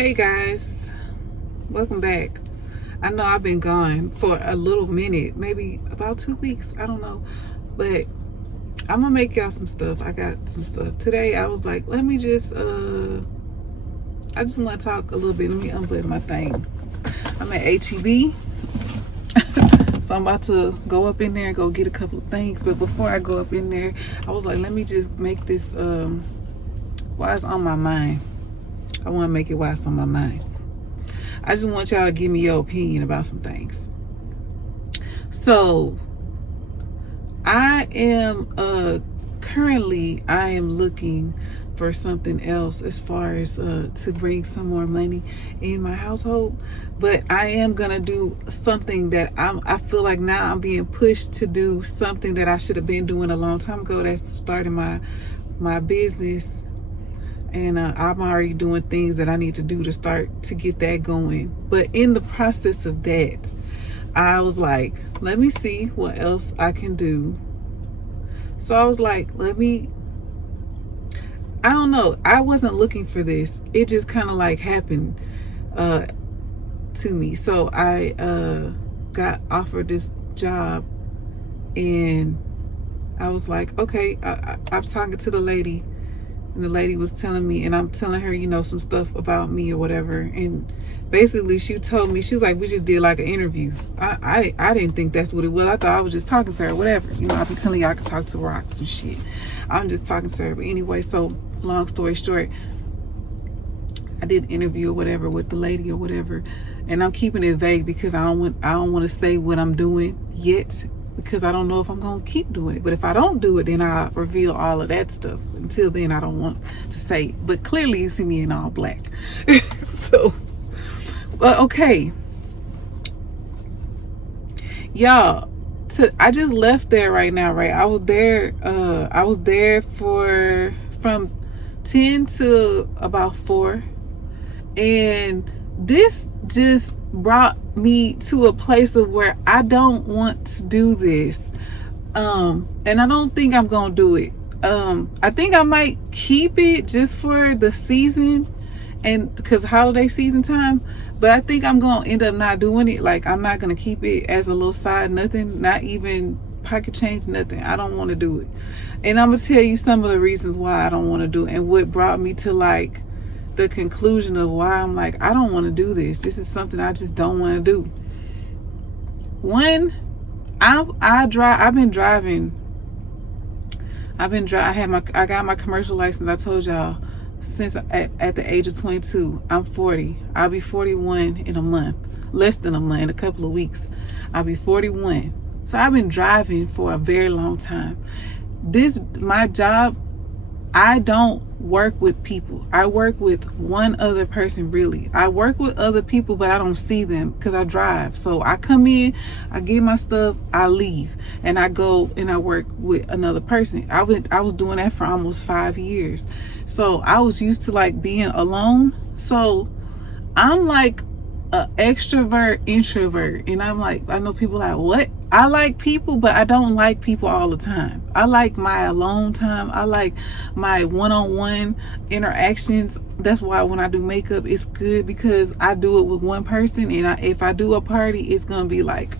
Hey guys, welcome back. I know I've been gone for a little minute, maybe about 2 weeks, I don't know, but I'm gonna make y'all some stuff. I got some stuff today. I was like, let me just I just want to talk a little bit. Let me unbutton my thing. I'm at HEB, so I'm about to go up in there and go get a couple of things. But before I go up in there, I was like, let me just make this while it's on my mind. I want to make it while it's on my mind. I just want y'all to give me your opinion about some things. So I am currently looking for something else as far as to bring some more money in my household, but I am gonna do something that I feel like now I'm being pushed to do something that I should have been doing a long time ago. That's starting my business, and I'm already doing things that I need to do to start to get that going. But in the process of that, I was like, let me see what else I can do. So I was like, I don't know, I wasn't looking for this. It just kind of like happened to me. So I got offered this job, and I was like, okay, I'm talking to the lady, and the lady was telling me, and I'm telling her, you know, some stuff about me or whatever. And basically she told me, she was like, we just did like an interview. I didn't think that's what it was. I thought I was just talking to her, whatever. You know, I be telling y'all I can talk to rocks and shit. I'm just talking to her. But anyway, so long story short, I did an interview or whatever with the lady or whatever. And I'm keeping it vague because I don't want to say what I'm doing yet, because I don't know if I'm going to keep doing it. But if I don't do it, then I'll reveal all of that stuff. Until then, I don't want to say it. But clearly you see me in all black. So, but okay. Y'all, I just left there right now, right? I was there from 10 to about 4. And this just brought me to a place of where I don't want to do this. And I don't think I'm gonna do it. I think I might keep it just for the season, and because holiday season time, but I think I'm gonna end up not doing it. Like, I'm not gonna keep it as a little side, nothing, not even pocket change, nothing. I don't want to do it. And I'm gonna tell you some of the reasons why I don't want to do it, and what brought me to like the conclusion of why I'm like, I don't want to do this. This is something I just don't want to do. One, I got my commercial license, I told y'all, since at the age of 22. I'm 40. I'll be 41 in a month, less than a month, in a couple of weeks. I'll be 41. So I've been driving for a very long time. My job, I don't work with people. I work with one other person, really. I work with other people, but I don't see them because I drive. So I come in, I get my stuff, I leave, and I go and I work with another person. I was doing that for almost 5 years. So I was used to like being alone. So I'm like an extrovert, introvert. And I'm like, I know people like, what? I like people, but I don't like people all the time. I like my alone time. I like my one-on-one interactions. That's why when I do makeup, it's good because I do it with one person. And if I do a party, it's going to be like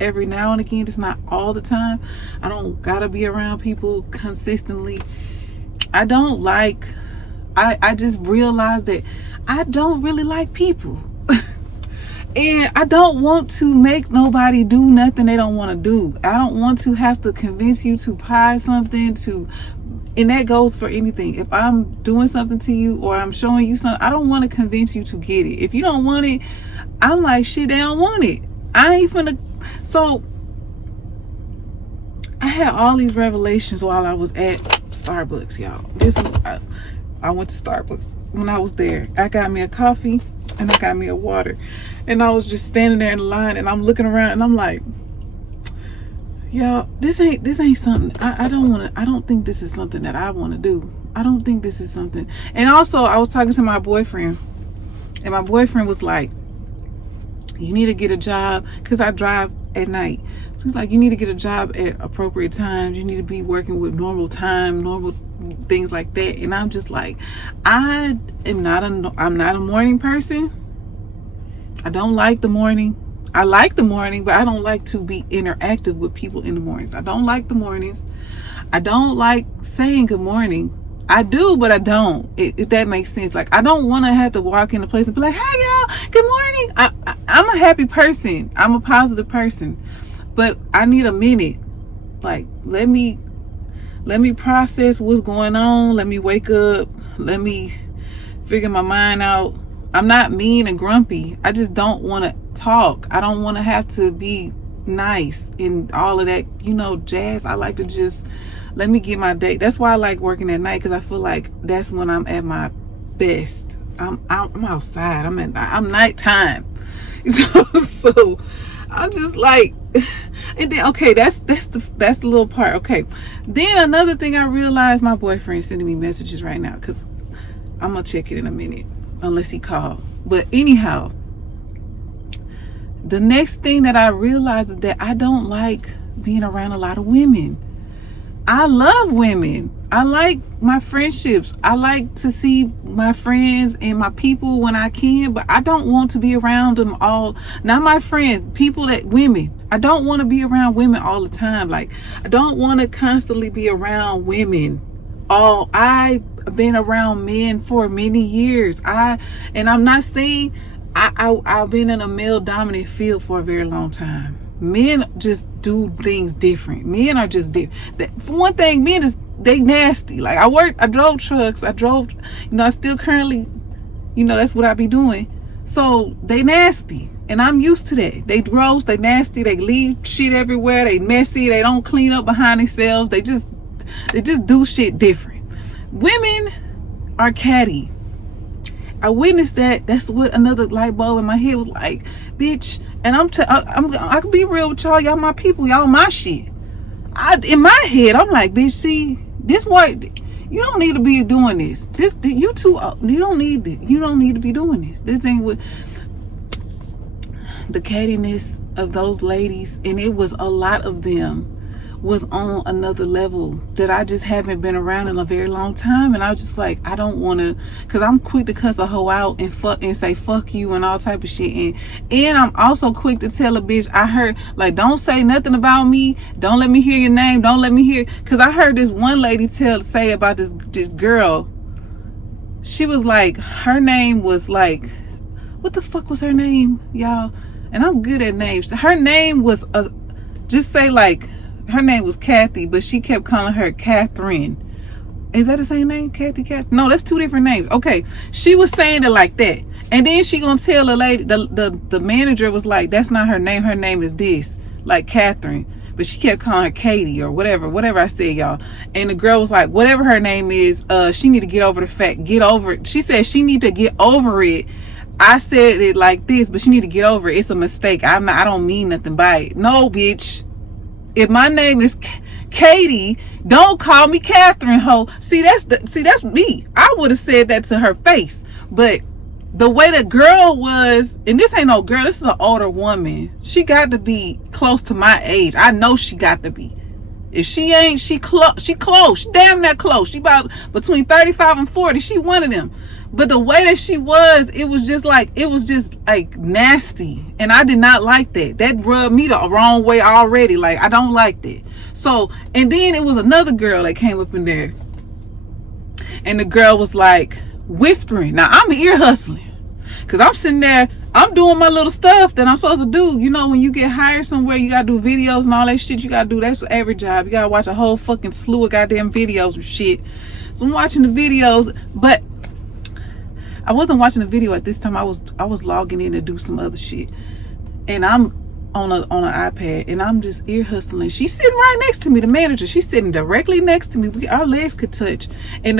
every now and again. It's not all the time. I don't got to be around people consistently. I just realized that I don't really like people. And I don't want to make nobody do nothing they don't want to do. I don't want to have to convince you to buy something, and that goes for anything. If I'm doing something to you or I'm showing you something, I don't want to convince you to get it. If you don't want it, I'm like, shit, they don't want it. I ain't finna. So I had all these revelations while I was at Starbucks, y'all. I went to Starbucks. When I was there, I got me a coffee and I got me a water. And I was just standing there in the line, and I'm looking around, and I'm like, y'all, this ain't something. I don't think this is something that I want to do. I don't think this is something. And also, I was talking to my boyfriend, and my boyfriend was like, you need to get a job, because I drive at night. So he's like, you need to get a job at appropriate times. You need to be working with normal time, normal things like that. And I'm just like, I'm not a morning person. I don't like the morning. I like the morning, but I don't like to be interactive with people in the mornings. I don't like the mornings. I don't like saying good morning. I do, but I don't, if that makes sense. Like, I don't want to have to walk in a place and be like, hey y'all, good morning. I'm a happy person. I'm a positive person, but I need a minute. Like, let me process what's going on. Let me wake up. Let me figure my mind out. I'm not mean and grumpy. I just don't want to talk. I don't want to have to be nice and all of that, jazz. I like to just let me get my day. That's why I like working at night, because I feel like that's when I'm at my best. I'm outside. I'm nighttime. So I'm just like, and then okay, that's the little part. Okay, then another thing I realized, my boyfriend sending me messages right now, because I'm gonna check it in a minute unless he called. But anyhow, the next thing that I realized is that I don't like being around a lot of women. I love women. I like my friendships. I like to see my friends and my people when I can, but I don't want to be around them all. Not my friends, women. I don't want to be around women all the time. Like, I don't want to constantly be around women. I've been around men for many years. And I'm not saying I've been in a male dominant field for a very long time. Men just do things different. Men are just different. For one thing, men they nasty. Like, I drove trucks. I still currently, that's what I be doing. So they nasty. And I'm used to that. They gross, they nasty, they leave shit everywhere, they messy, they don't clean up behind themselves. They just do shit different. Women are catty. I witnessed that. That's what another light bulb in my head was like, bitch. And I can be real with y'all. Y'all my people. Y'all my shit. In my head, I'm like, bitch, see, this what you don't need to be doing this. You don't need to be doing this. This ain't what the cattiness of those ladies, and it was a lot of them, was on another level that I just haven't been around in a very long time. And I was just like, I don't want to, because I'm quick to cuss a hoe out and say fuck you and all type of shit. And I'm also quick to tell a bitch, I heard, like, don't say nothing about me, don't let me hear your name, don't let me hear, because I heard this one lady say about this girl. She was like, her name was like, what the fuck was her name, y'all? And I'm good at names. Her name was her name was Kathy, but she kept calling her Catherine. Is that the same name? Kathy? No, that's two different names. Okay. She was saying it like that. And then she gonna tell the lady, the manager was like, that's not her name. Her name is this, like Catherine. But she kept calling her Katie or whatever I said, y'all. And the girl was like, whatever her name is, she need to get over the fact, get over it. She said she need to get over it. I said it like this, but she need to get over it. It's a mistake. I don't mean nothing by it. No, bitch. If my name is Katie, don't call me Catherine, ho. See, that's me. I would have said that to her face. But the way the girl was, and this ain't no girl, this is an older woman. She got to be close to my age. I know she got to be. If she ain't, she close. She damn that close. She about between 35 and 40. She one of them. But the way that she was, it was just like nasty. And I did not like that. That rubbed me the wrong way already. Like, I don't like that. So, and then it was another girl that came up in there. And the girl was like whispering. Now, I'm ear hustling. Because I'm sitting there, I'm doing my little stuff that I'm supposed to do. You know, when you get hired somewhere, you got to do videos and all that shit you got to do. That's every job. You got to watch a whole fucking slew of goddamn videos and shit. So I'm watching the videos, but I wasn't watching the video at this time. I was logging in to do some other shit, and I'm on an iPad, and I'm just ear hustling. She's sitting right next to me, the manager. She's sitting directly next to me. Our legs could touch. And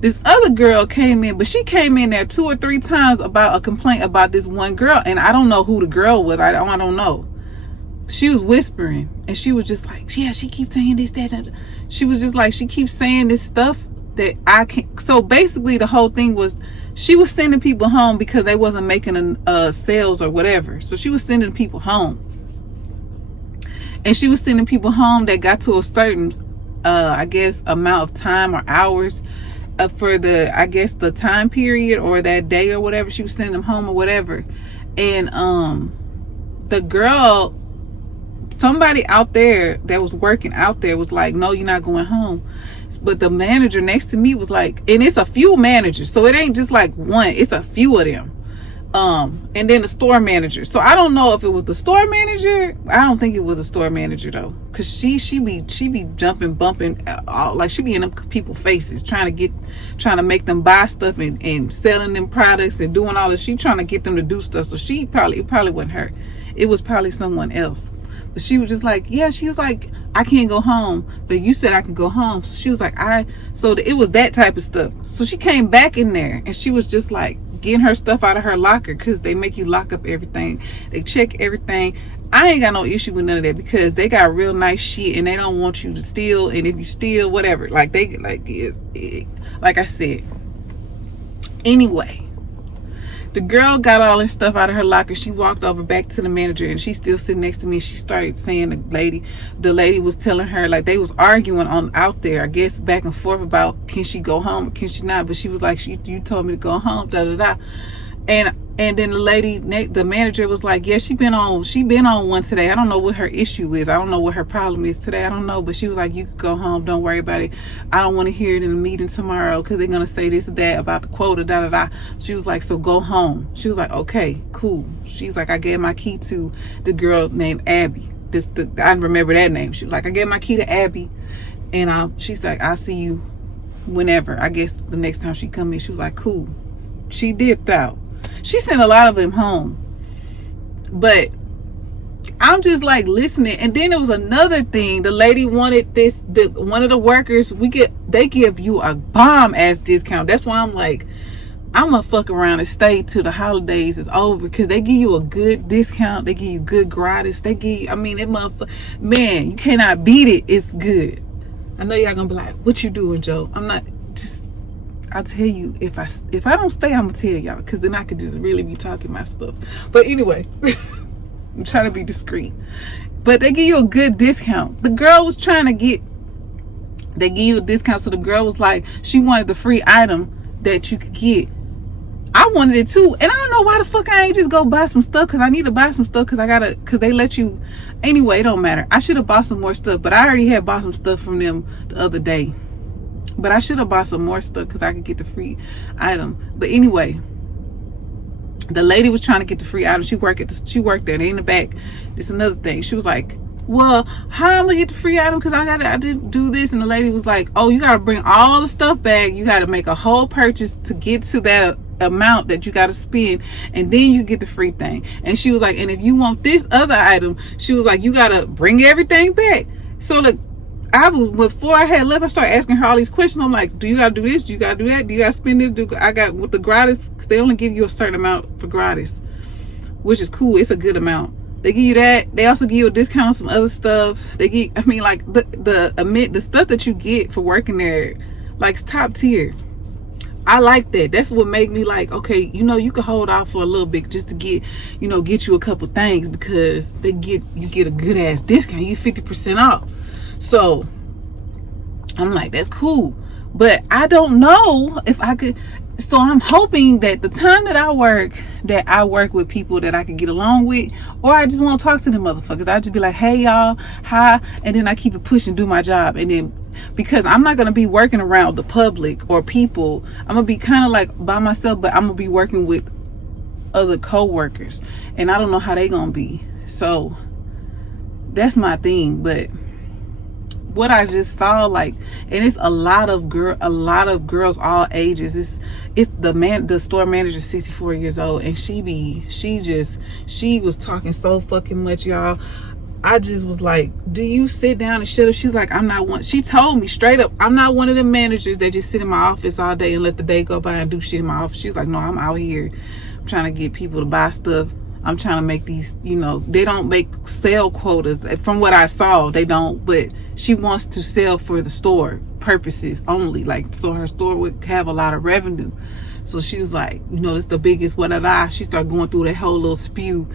this other girl came in, but she came in there 2 or 3 times about a complaint about this one girl, and I don't know who the girl was. I don't know. She was whispering, and she was just like, yeah, she keeps saying this, that. She was just like, she keeps saying this stuff that I can't. So basically the whole thing was, she was sending people home because they wasn't making sales or whatever. So she was sending people home. And she was sending people home that got to a certain I guess amount of time or hours for the, I guess, the time period or that day or whatever. She was sending them home or whatever. And the girl, somebody out there that was working out there was like, no, you're not going home. But the manager next to me was like, and it's a few managers, so it ain't just like one, it's a few of them. And then the store manager. So I don't know if it was the store manager. I don't think it was a store manager though, because she be jumping, bumping, like she be in them people faces, trying to make them buy stuff and selling them products and doing all this. She trying to get them to do stuff. So it probably wasn't her. It was probably someone else. But she was just like, yeah, she was like, I can't go home, but you said I could go home. So she was like, so it was that type of stuff. So she came back in there and she was just like getting her stuff out of her locker, because they make you lock up everything. They check everything. I ain't got no issue with none of that, because they got real nice shit and they don't want you to steal. And if you steal, whatever, like like I said. Anyway, the girl got all this stuff out of her locker. She walked over back to the manager, and she's still sitting next to me. She started saying the lady was telling her, like, they was arguing on out there, I guess, back and forth about can she go home or can she not. But she was like, you told me to go home, da da da. And then the lady, the manager, was like, yeah, she been on one today. I don't know what her issue is. I don't know what her problem is today. I don't know. But she was like, you could go home. Don't worry about it. I don't want to hear it in the meeting tomorrow, because they're going to say this or that about the quota, da da da. She was like, so go home. She was like, okay, cool. She's like, I gave my key to the girl named Abby. I remember that name. She was like, I gave my key to Abby. And she's like, I'll see you whenever. I guess the next time she come in. She was like, cool. She dipped out. She sent a lot of them home. But I'm just like listening. And then there was another thing. The lady wanted this, one of the workers, they give you a bomb ass discount. That's why I'm like, I'm gonna fuck around and stay till the holidays is over, because they give you a good discount. They give you good gratis. They give you, I mean, that motherfucker, man, you cannot beat it. It's good. I know y'all gonna be like, what you doing, Joe? I'm not. I'll tell you, if I don't stay, I'm gonna tell y'all, because then I could just really be talking my stuff. But anyway, I'm trying to be discreet. But they give you a good discount. The girl was trying to they give you a discount. So the girl was like, she wanted the free item that you could get. I wanted it too. And I don't know why the fuck I ain't just go buy some stuff, because I need to buy some stuff, because they let you. Anyway, it don't matter. I should have bought some more stuff, but I already had bought some stuff from them the other day. But I should have bought some more stuff, because I could get the free item. But anyway, the lady was trying to get the free item. She worked there. They in the back. This another thing. She was like, well, how am I gonna get the free item? Because I didn't do this. And the lady was like, oh, you gotta bring all the stuff back. You gotta make a whole purchase to get to that amount that you gotta spend, and then you get the free thing. And she was like, and if you want this other item, she was like, you gotta bring everything back. So before I had left, I started asking her all these questions. I'm like, do you gotta do this? Do you gotta do that? Do you gotta spend this? I got with the gratis, because they only give you a certain amount for gratis, which is cool. It's a good amount. They give you that. They also give you a discount on some other stuff. They give, I mean, like the stuff that you get for working there, like, it's top tier. I like that. That's what made me like, okay, you can hold off for a little bit just to get you a couple things, because you get a good ass discount. You 50% off. So I'm like, that's cool. But I don't know if I could. So I'm hoping that the time that I work with people that I can get along with, or I just won't talk to them motherfuckers. I just be like, hey y'all, hi, and then I keep it pushing, do my job. And then, because I'm not gonna be working around the public or people, I'm gonna be kind of like by myself, but I'm gonna be working with other co-workers, and I don't know how they gonna be. So that's my thing. But what I just saw, like, and it's a lot of girls all ages. It's the store manager, 64 years old, and she was talking so fucking much, y'all. I just was like, do you sit down and shut up? She's like, I'm not one. She told me straight up, I'm not one of the managers that just sit in my office all day and let the day go by and do shit in my office. She's like, no, I'm out here. I'm trying to get people to buy stuff. I'm trying to make these, they don't make sale quotas. From what I saw, they don't. But she wants to sell for the store purposes only, like, so her store would have a lot of revenue. So she was like, it's the biggest, what did I? She started going through that whole little spew.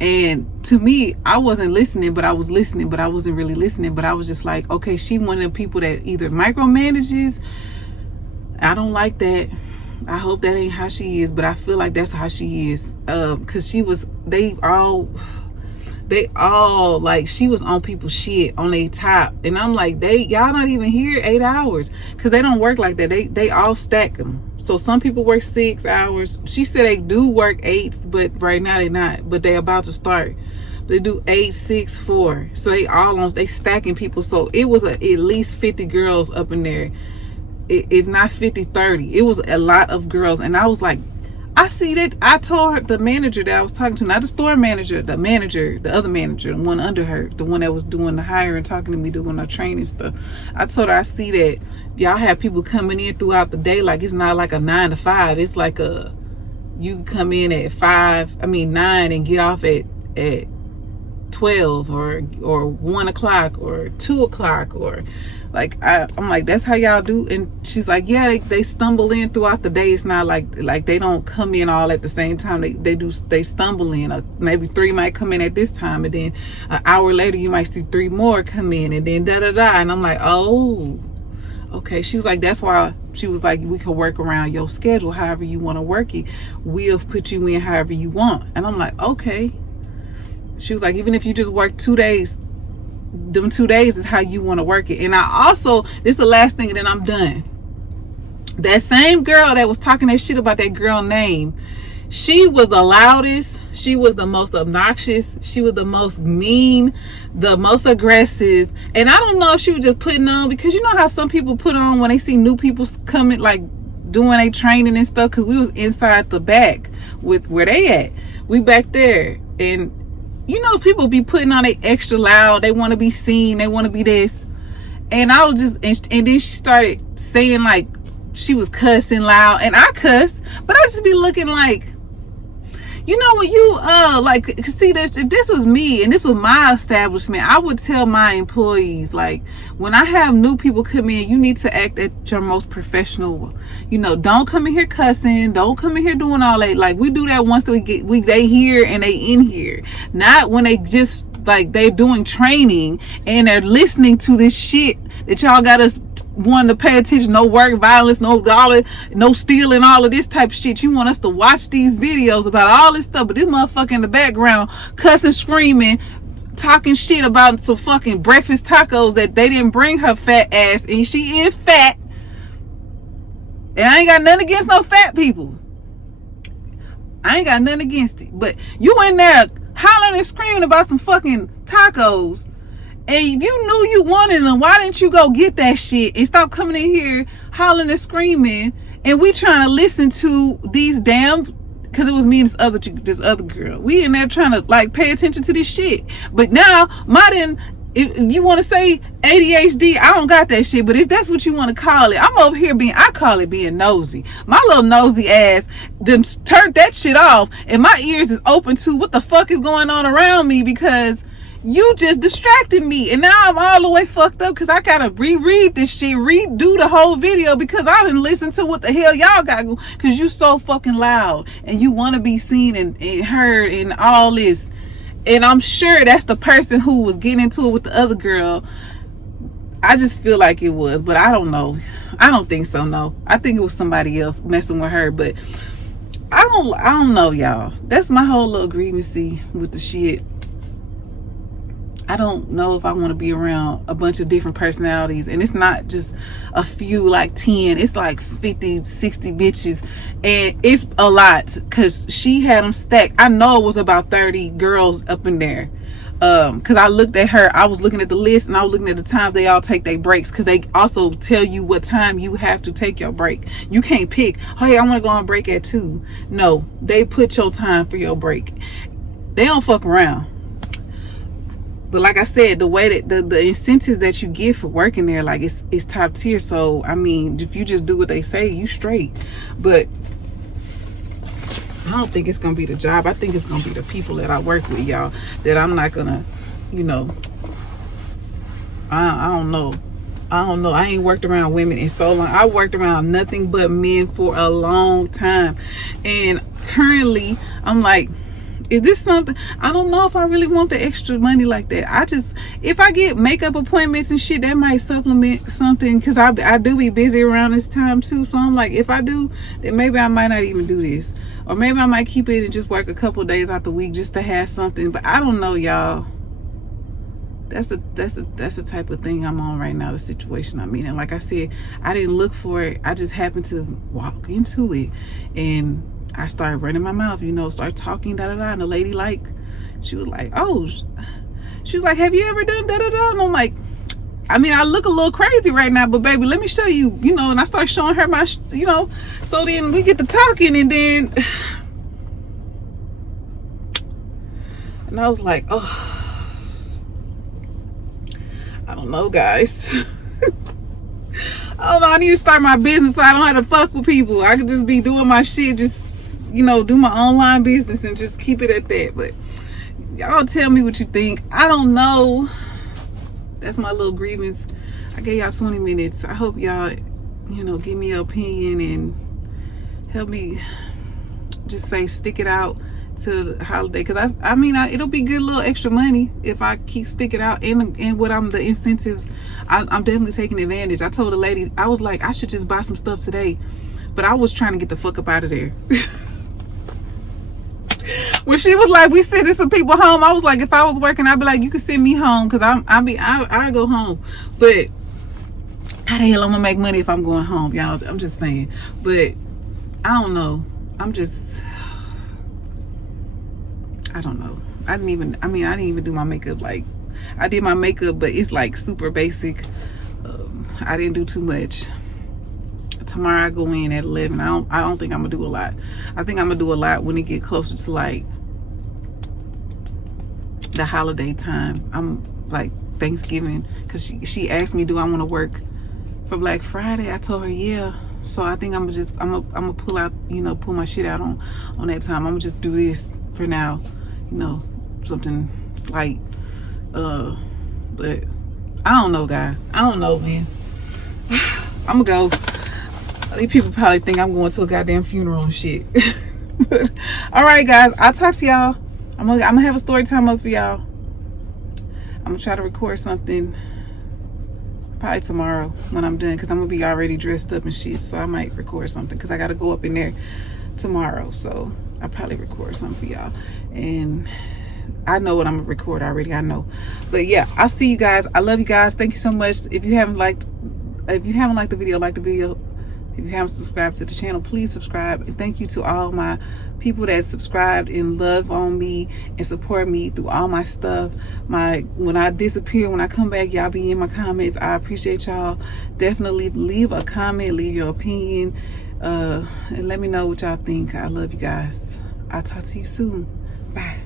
And to me, I wasn't listening, but I was listening, but I wasn't really listening. But I was just like, okay, she one of the people that either micromanages. I don't like that. I hope that ain't how she is, but I feel like that's how she is. Cause they all like, she was on people's shit on their top. And I'm like, y'all not even here 8 hours. Cause they don't work like that. They all stack them. So some people work 6 hours. She said they do work 8s, but right now they're not. But they about to start. They do 8, 6, 4. So they stacking people. So it was at least 50 girls up in there. If not 50, 30. It was a lot of girls. And I was like, I see that. I told her, the manager that I was talking to, not the store manager, the other manager, the one under her, the one that was doing the hiring, talking to me, doing the training stuff. I told her, I see that y'all have people coming in throughout the day. Like, it's not like a 9 to 5. It's like you come in at 9 and get off at 12 or 1 o'clock or 2 o'clock, or like, I'm like, that's how y'all do? And she's like, yeah, they stumble in throughout the day. It's not like they don't come in all at the same time. They stumble in. Maybe 3 might come in at this time, and then an hour later you might see 3 more come in, and then da-da-da. And I'm like, oh, okay. She was like, that's why, she was like, we can work around your schedule however you want to work it. We'll put you in however you want. And I'm like, okay. She was like, even if you just work 2 days, them 2 days is how you want to work it. And I also, this is the last thing and then I'm done. That same girl that was talking that shit about that girl name, she was the loudest, she was the most obnoxious, she was the most mean, the most aggressive. And I don't know if she was just putting on, because you know how some people put on when they see new people coming, like doing a training and stuff, because we was inside the back with where they at. We back there, and you know, people be putting on, they extra loud, they want to be seen, they want to be this. And I was just, and then she started saying, like, she was cussing loud, and I cussed, but I just be looking like, you know, when you like, see, if this was me and this was my establishment, I would tell my employees, like, when I have new people come in, you need to act at your most professional. You know, don't come in here cussing, don't come in here doing all that. Like, we do that once they here and they in here, not when they just, like, they're doing training and they're listening to this shit that y'all got us wanting to pay attention. No work violence, no dollar, no stealing, all of this type of shit. You want us to watch these videos about all this stuff, but this motherfucker in the background cussing, screaming, talking shit about some fucking breakfast tacos that they didn't bring her fat ass, and she is fat. And I ain't got nothing against no fat people. I ain't got nothing against it. But you in there hollering and screaming about some fucking tacos, and if you knew you wanted them, why didn't you go get that shit and stop coming in here hollering and screaming? And we trying to listen to these damn, because it was me and this other girl. We in there trying to, like, pay attention to this shit. But now, if you want to say ADHD, I don't got that shit. But if that's what you want to call it, I'm over here I call it being nosy. My little nosy ass just turned that shit off, and my ears is open to what the fuck is going on around me, because you just distracted me, and now I'm all the way fucked up because I gotta reread this shit, redo the whole video, because I didn't listen to what the hell y'all got, because you so fucking loud and you want to be seen and heard and all this. And I'm sure that's the person who was getting into it with the other girl. I just feel like it was, but I don't know. I don't think so. No, I think it was somebody else messing with her, but I don't know, y'all. That's my whole little grievancy with the shit. I don't know if I want to be around a bunch of different personalities, and it's not just a few, like 10, it's like 50, 60 bitches, and it's a lot, because she had them stacked. I know it was about 30 girls up in there, because I looked at her, I was looking at the list, and I was looking at the times they all take their breaks, because they also tell you what time you have to take your break. You can't pick, oh hey, I want to go on break at 2. No, they put your time for your break. They don't fuck around. But like I said, the way that the incentives that you get for working there, like, it's top tier. So I mean, if you just do what they say, you straight. But I don't think it's gonna be the job. I think it's gonna be the people that I work with, y'all. That I'm not gonna, you know, I don't know. I ain't worked around women in so long. I worked around nothing but men for a long time, and currently I'm like, Is this something? I don't know if I really want the extra money like that. I just, if I get makeup appointments and shit, that might supplement something, because I do be busy around this time too. So I'm like, if I do, then maybe I might not even do this, or maybe I might keep it and just work a couple days out the week just to have something. But I don't know, y'all. That's the type of thing I'm on right now, the situation I'm in. And like I said, I didn't look for it. I just happened to walk into it, and I started running my mouth, you know, start talking, and the lady, like, she was like, oh, she was like, have you ever done and I'm like, I mean, I look a little crazy right now, but baby, let me show you, you know. And I start showing her my, you know, so then we get to talking, and then, and I was like, oh, I don't know, guys. I don't know, I need to start my business so I don't have to fuck with people. I could just be doing my shit, just, you know, do my online business and just keep it at that. But y'all tell me what you think. I don't know. That's my little grievance. I gave y'all 20 minutes. I hope y'all, you know, give me your opinion and help me just say stick it out to the holiday. Because I mean, it'll be good little extra money if I keep sticking out. And what I'm the incentives, I'm definitely taking advantage. I told the lady, I was like, I should just buy some stuff today. But I was trying to get the fuck up out of there. When she was like, we sending some people home, I was like, if I was working, I'd be like, you can send me home, because I go home. But how the hell I'm gonna make money if I'm going home, y'all? I'm just saying. But I don't know. I don't know. I didn't even do my makeup. Like, I did my makeup, but it's like super basic. I didn't do too much. Tomorrow I go in at 11. I don't think I'm gonna do a lot. I think I'm gonna do a lot when it get closer to like the holiday time. I'm like Thanksgiving, because she asked me, do I want to work for Black Friday? I told her yeah. So I think I'm gonna pull out, you know, pull my shit out on that time. I'm gonna just do this for now, you know, something slight. But I don't know, guys. I don't know, man. I'm gonna go. These people probably think I'm going to a goddamn funeral and shit. But, all right, guys, I'll talk to y'all. I'm gonna have a story time up for y'all. I'm gonna try to record something probably tomorrow when I'm done, because I'm gonna be already dressed up and shit. So I might record something, because I gotta go up in there tomorrow. So I'll probably record something for y'all. And I know what I'm gonna record already, I know. But yeah, I'll see you guys. I love you guys. Thank you so much. If you haven't liked the video, like the video. If you haven't subscribed to the channel, please subscribe. And thank you to all my people that subscribed and love on me and support me through all my stuff. When I disappear, when I come back, y'all be in my comments. I appreciate y'all. Definitely leave a comment, leave your opinion, and let me know what y'all think. I love you guys. I'll talk to you soon. Bye.